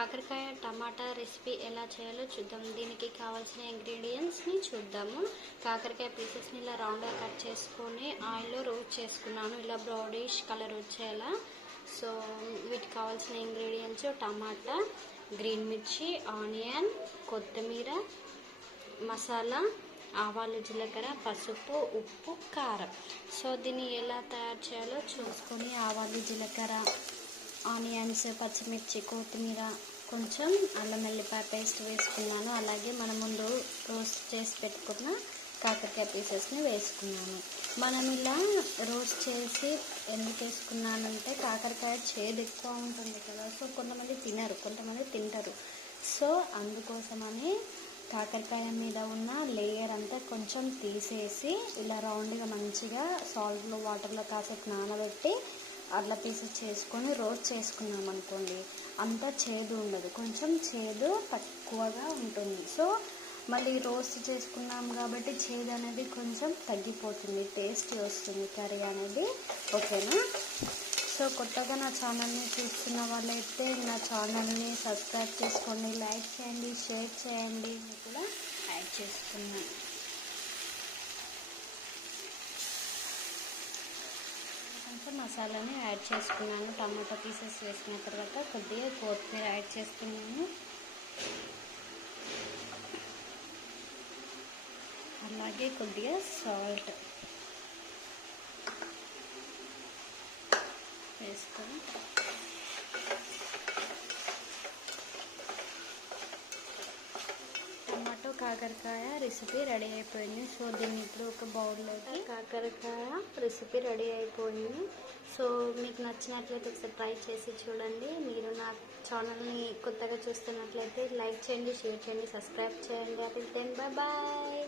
కాకరకాయ టమాటా రెసిపీ ఎలా చేయాలో చూద్దాం. దీనికి కావాల్సిన ఇంగ్రీడియంట్స్ని చూద్దాము. కాకరకాయ పీసెస్ని ఇలా రౌండ్గా కట్ చేసుకొని ఆయిల్లో రోస్ట్ చేసుకున్నాను. ఇలా బ్రౌడిష్ కలర్ వచ్చేలా. సో వీటికి కావాల్సిన ఇంగ్రీడియంట్స్ టమాటా గ్రీన్ మిర్చి ఆనియన్ కొత్తిమీర మసాలా ఆవాలు జీలకర్ర పసుపు ఉప్పు కారం. సో దీన్ని ఎలా తయారు చేయాలో చూసుకొని ఆవాలు జీలకర్ర ఆనియన్స్ పచ్చిమిర్చి కొత్తిమీర కొంచెం అల్లం వెల్లిపాయ పేస్ట్ వేసుకున్నాను. అలాగే మన ముందు రోస్ట్ చేసి పెట్టుకున్న కాకరకాయ పీసెస్ని వేసుకున్నాను. మనం ఇలా రోస్ట్ చేసి ఎందుకు వేసుకున్నానంటే కాకరకాయ చేదు ఎక్కువ ఉంటుంది కదా సో కొంతమంది తినరు కొంతమంది తింటారు. సో అందుకోసమని కాకరకాయ మీద ఉన్న లేయర్ అంతా కొంచెం తీసేసి ఇలా రౌండ్గా మంచిగా సాల్ట్లో వాటర్లో కాసేపు నానబెట్టి అట్లా పీసెస్ చేసుకొని రోస్ట్ చేసుకున్నాం అనుకోండి అంత చేదు ఉండదు. కొంచెం చేదు తక్కువగా ఉంటుంది. సో మళ్ళీ రోస్ట్ చేసుకున్నాం కాబట్టి చేదు అనేది కొంచెం తగ్గిపోతుంది టేస్ట్ వస్తుంది కర్రీ అనేది. ఓకేనా? సో కొత్తగా నా ఛానల్ని చూస్తున్న వాళ్ళైతే నా ఛానల్ని సబ్స్క్రైబ్ చేసుకోండి లైక్ చేయండి షేర్ చేయండి. కూడా యాడ్ చేసుకున్నాను కొంచెం మసాలాని యాడ్ చేసుకున్నాను. టమాటా పీసెస్ వేసిన తర్వాత కొద్దిగా కొత్తిమీర యాడ్ చేసుకున్నాను. అలాగే కొద్దిగా సాల్ట్ వేసుకొని టమాటో కాకరకాయ రెసిపీ రెడీ అయిపోయింది. సో దీన్ని ఇప్పుడు ఒక బౌల్లోకి కాకరకాయ రెసిపీ రెడీ అయిపోయింది. సో మీకు నచ్చినట్లయితే ఒకసారి ట్రై చేసి చూడండి. మీరు నా ఛానల్ని కొత్తగా చూస్తున్నట్లయితే లైక్ చేయండి షేర్ చేయండి సబ్స్క్రైబ్ చేయండి. అప్పుడు బాయ్ బాయ్